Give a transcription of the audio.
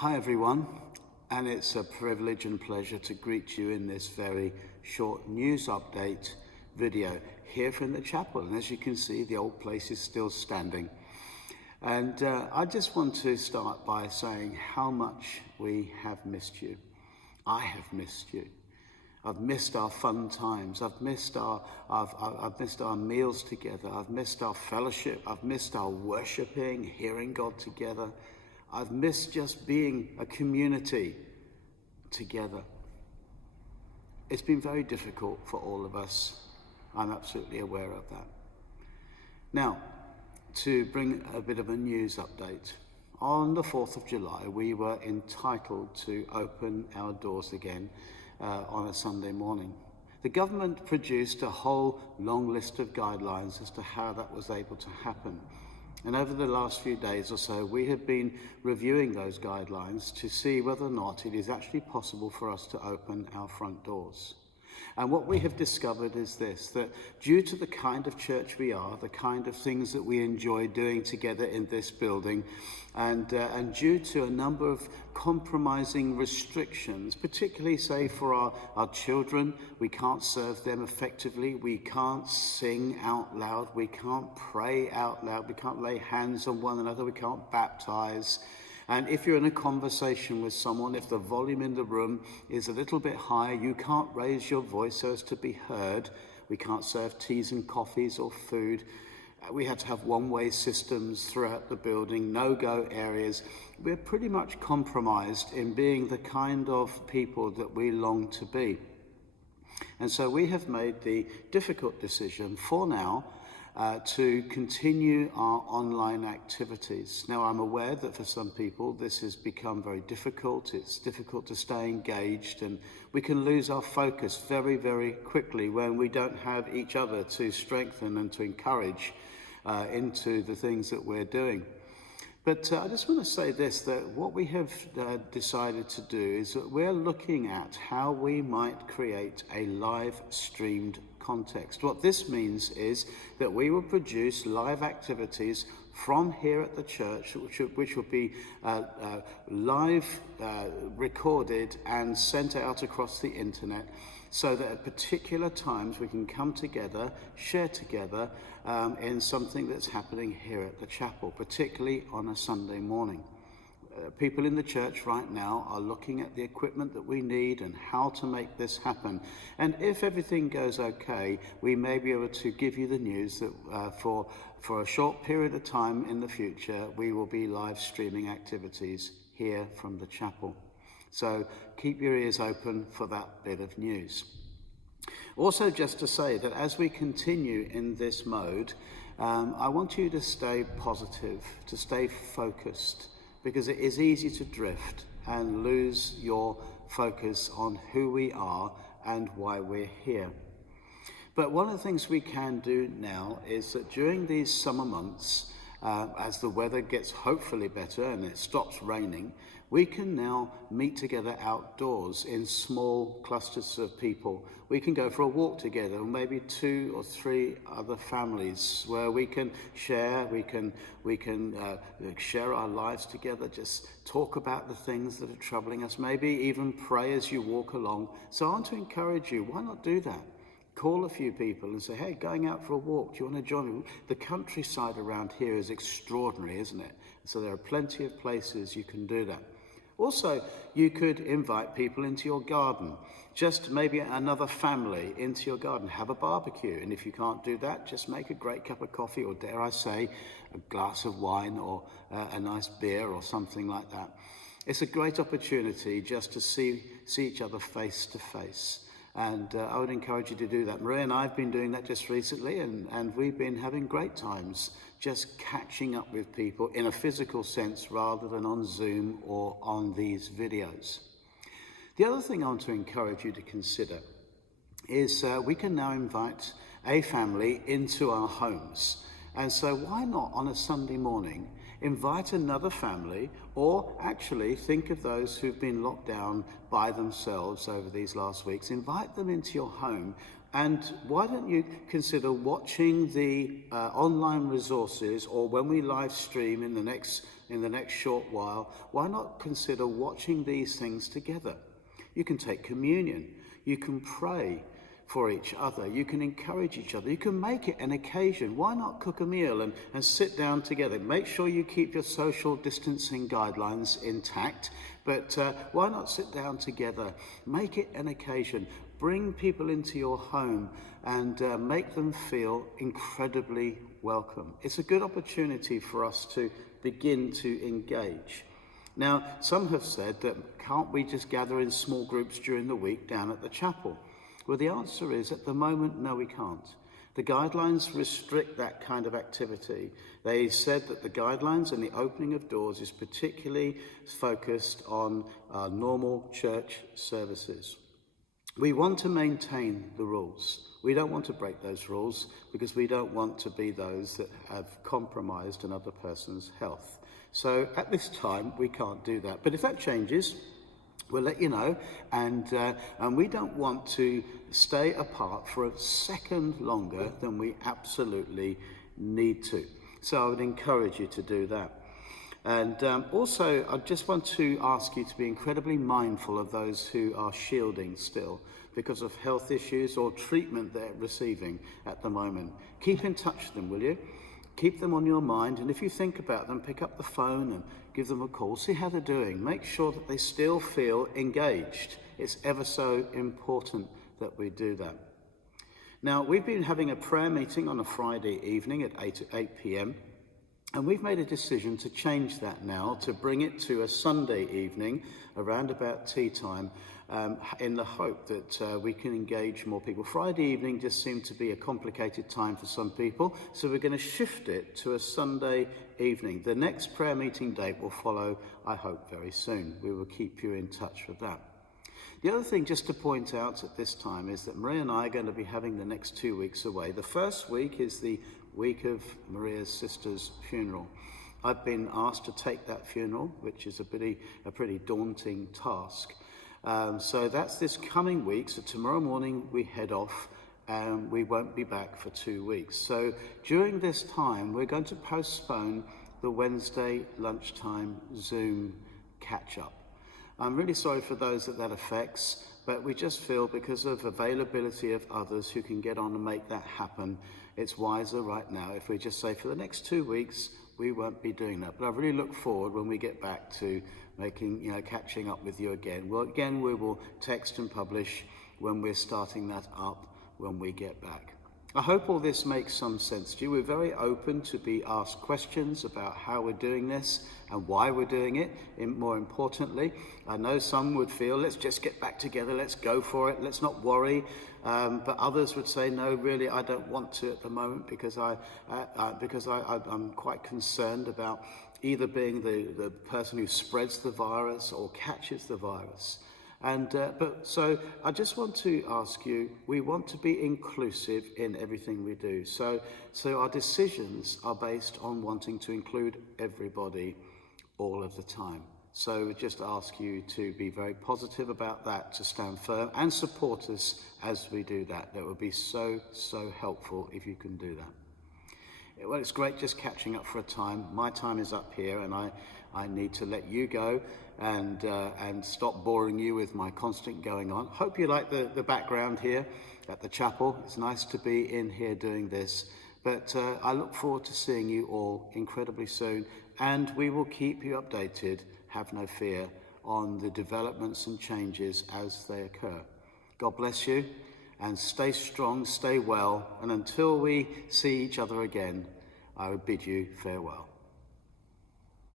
Hi everyone, and it's a privilege and pleasure to greet you in this very short news update video here from the chapel. And as you can see, the old place is still standing. And I just want to start by saying how much we have missed you. I have missed you. I've missed our fun times. I've missed our meals together. I've missed our fellowship. I've missed our worshiping, hearing God together. I've missed just being a community together. It's been very difficult for all of us. I'm absolutely aware of that. Now, to bring a bit of a news update. On the 4th of July, we were entitled to open our doors again on a Sunday morning. The government produced a whole long list of guidelines as to how that was able to happen. And over the last few days or so, we have been reviewing those guidelines to see whether or not it is actually possible for us to open our front doors. And what we have discovered is this, that due to the kind of church we are, the kind of things that we enjoy doing together in this building, and due to a number of compromising restrictions, particularly, say, for our children, we can't serve them effectively, we can't sing out loud, we can't pray out loud, we can't lay hands on one another, we can't baptize. And if you're in a conversation with someone, if the volume in the room is a little bit high, you can't raise your voice so as to be heard. We can't serve teas and coffees or food. We had to have one-way systems throughout the building, no-go areas. We're pretty much compromised in being the kind of people that we long to be. And so we have made the difficult decision for now to continue our online activities. Now, I'm aware that for some people this has become very difficult. It's difficult to stay engaged, and we can lose our focus very, very quickly when we don't have each other to strengthen and to encourage into the things that we're doing. But I just want to say this, that what we have decided to do is that we're looking at how we might create a live streamed context. What this means is that we will produce live activities from here at the church, which will be live recorded and sent out across the internet, so that at particular times we can come together, share together in something that's happening here at the chapel, particularly on a Sunday morning. People in the church right now are looking at the equipment that we need and how to make this happen. And if everything goes okay, we may be able to give you the news that for a short period of time in the future, we will be live streaming activities here from the chapel. So keep your ears open for that bit of news. Also, just to say that as we continue in this mode, I want you to stay positive, to stay focused, because it is easy to drift and lose your focus on who we are and why we're here. But one of the things we can do now is that during these summer months, as the weather gets hopefully better and it stops raining, we can now meet together outdoors in small clusters of people. We can go for a walk together, or maybe 2 or 3 other families, where we can share, we can share our lives together, just talk about the things that are troubling us, maybe even pray as you walk along. So I want to encourage you, why not do that? Call a few people and say, hey, going out for a walk, do you want to join me? The countryside around here is extraordinary, isn't it? So there are plenty of places you can do that. Also, you could invite people into your garden, just maybe another family into your garden, have a barbecue. And if you can't do that, just make a great cup of coffee, or dare I say, a glass of wine, or a nice beer or something like that. It's a great opportunity just to see each other face to face. And I would encourage you to do that. Maria and I have been doing that just recently, and we've been having great times just catching up with people in a physical sense rather than on Zoom or on these videos. The other thing I want to encourage you to consider is we can now invite a family into our homes. And so why not on a Sunday morning invite another family, or actually think of those who've been locked down by themselves over these last weeks. Invite them into your home And why don't you consider watching the online resources, or when we live stream in the next short while, why not consider watching these things together? You can take communion, you can pray for each other, you can encourage each other, you can make it an occasion. Why not cook a meal and sit down together? Make sure you keep your social distancing guidelines intact, but why not sit down together? Make it an occasion. Bring people into your home and make them feel incredibly welcome. It's a good opportunity for us to begin to engage. Now, some have said that can't we just gather in small groups during the week down at the chapel? Well, the answer is at the moment, no, we can't. The guidelines restrict that kind of activity. They said that the guidelines and the opening of doors is particularly focused on normal church services. We want to maintain the rules. We don't want to break those rules because we don't want to be those that have compromised another person's health. So at this time, we can't do that. But if that changes, we'll let you know. And we don't want to stay apart for a second longer than we absolutely need to. So I would encourage you to do that. And also, I just want to ask you to be incredibly mindful of those who are shielding still because of health issues or treatment they're receiving at the moment. Keep in touch with them, will you? Keep them on your mind, and if you think about them, pick up the phone and give them a call. See how they're doing. Make sure that they still feel engaged. It's ever so important that we do that. Now, we've been having a prayer meeting on a Friday evening at 8 p.m. And we've made a decision to change that now, to bring it to a Sunday evening around about tea time, in the hope that we can engage more people. Friday evening just seemed to be a complicated time for some people, so we're going to shift it to a Sunday evening. The next prayer meeting date will follow, I hope, very soon. We will keep you in touch with that. The other thing just to point out at this time is that Maria and I are going to be having the next 2 weeks away. The first week is the week of Maria's sister's funeral. I've been asked to take that funeral, which is a pretty daunting task. So that's this coming week. So tomorrow morning we head off and we won't be back for 2 weeks. So during this time, we're going to postpone the Wednesday lunchtime Zoom catch-up. I'm really sorry for those that affects, but we just feel because of availability of others who can get on and make that happen, it's wiser right now if we just say for the next 2 weeks, we won't be doing that. But I really look forward when we get back to catching up with you again. Well, again, we will text and publish when we're starting that up when we get back. I hope all this makes some sense to you. We're very open to be asked questions about how we're doing this and why we're doing it. And more importantly, I know some would feel, let's just get back together, let's go for it, let's not worry. But others would say, no, really, I don't want to at the moment because I'm quite concerned about either being the person who spreads the virus or catches the virus. So I just want to ask you, we want to be inclusive in everything we do. So our decisions are based on wanting to include everybody all of the time. So we just ask you to be very positive about that, to stand firm and support us as we do that. That would be so helpful if you can do that. Well, it's great just catching up for a time. My time is up here and I need to let you go and stop boring you with my constant going on. Hope you like the background here at the chapel. It's nice to be in here doing this. But I look forward to seeing you all incredibly soon, and we will keep you updated, have no fear, on the developments and changes as they occur. God bless you, and stay strong, stay well, and until we see each other again, I would bid you farewell.